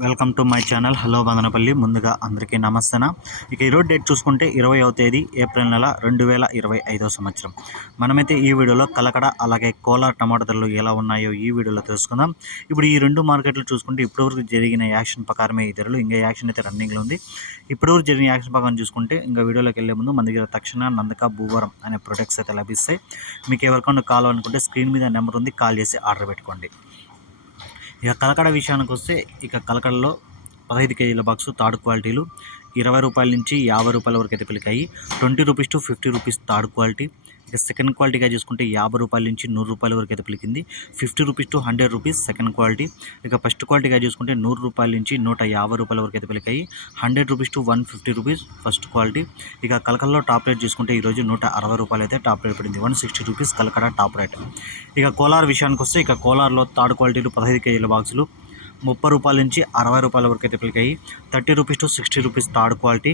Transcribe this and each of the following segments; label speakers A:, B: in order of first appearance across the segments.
A: Welcome to my channel. Hello Bandanapalli ముందుగా అందరికీ నమస్తన. ఇక ఈరోజు డేట్ చూసుకుంటే ఇరవైవ తేదీ ఏప్రిల్ నెల రెండు వేల ఇరవై ఐదో సంవత్సరం. మనమైతే ఈ వీడియోలో కలకడ అలాగే కోలార్ టమాటా ధరలు ఎలా ఉన్నాయో ఈ వీడియోలో తెలుసుకుందాం. ఇప్పుడు ఈ రెండు మార్కెట్లు చూసుకుంటే ఇప్పటివరకు జరిగిన యాక్షన్ ప్రకారమే ఈ ధరలు. ఇంకా యాక్షన్ అయితే రన్నింగ్లో ఉంది. ఇప్పటివరకు జరిగిన యాక్షన్ ప్రకారం చూసుకుంటే ఇంకా వీడియోలోకి వెళ్ళే ముందు మన దగ్గర తక్షణ నందక భూవరం అనే ప్రొడక్ట్స్ అయితే లభిస్తాయి. మీకు ఎవరికైనా కావాలనుకుంటే స్క్రీన్ మీద నెంబర్ ఉంది. కాల్ చేసి ఆర్డర్ పెట్టుకోండి. ఇక కలకడ విషయానికి వస్తే ఇక కలకడలో పదహైదు కేజీల బాక్స్ థర్డ్ క్వాలిటీలు. ఇరవై రూపాయల నుంచి యాభై రూపాయల వరకు అయితే పిలికాయి. Twenty rupees to fifty rupees third quality. ఇక సెకండ్ క్వాలిటీగా చూసుకుంటే యాభై రూపాయల నుంచి నూరు రూపాయల వరకు అయితే పిలికింది. Fifty rupees to hundred rupees second quality. ఇక ఫస్ట్ క్వాలిటీగా చూసుకుంటే నూరు రూపాయల నుంచి నూట యాభై రూపాయల వరకు అయితే పిలికాయి. Hundred rupees to one fifty rupees first quality. ఇక కలకల్లో టాప్ రేట్ చూసుకుంటే ఈరోజు నూట అరవై రూపాయలు అయితే టాప్ రేట్ పడింది. One sixty rupees Kalakada top rate. ఇక కోలార్ విషయానికి వస్తే ఇక కోలార్లో థర్డ్ క్వాలిటీలు పదహైదు కేజీల బాక్సులు. ముప్పై రూపాయల నుంచి అరవై రూపాయల వరకు అయితే పెరిగాయి thirty rupees to sixty rupees third quality.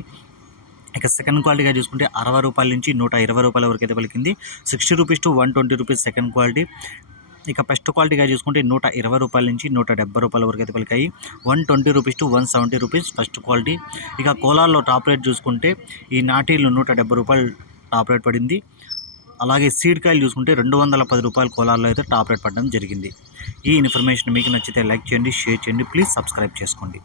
A: ఇక సెకండ్ క్వాలిటీగా చూసుకుంటే అరవై రూపాయల నుంచి నూట ఇరవై రూపాయల వరకు అయితే పలికింది. Sixty rupees to one twenty rupees second quality. ఇక ఫస్ట్ క్వాలిటీగా చూసుకుంటే నూట ఇరవై రూపాయల నుంచి నూట డెబ్బై రూపాయల వరకు అయితే పలికాయి. One twenty rupees to one seventy rupees first quality. ఇక కోలార్లో టాప్ రేట్ చూసుకుంటే ఈ నాటీలు నూట డెబ్బై రూపాయలు టాప్ రేట్ పడింది. అలాగే సీడ్ కాయలు చూసుకుంటే రెండు వందల పది రూపాయల కోలాల్లో అయితే టాప్ రేట్ పడడం జరిగింది. ఈ ఇన్ఫర్మేషన్ మీకు నచ్చితే లైక్ చేయండి షేర్ చేయండి ప్లీజ్ సబ్స్క్రైబ్ చేసుకోండి.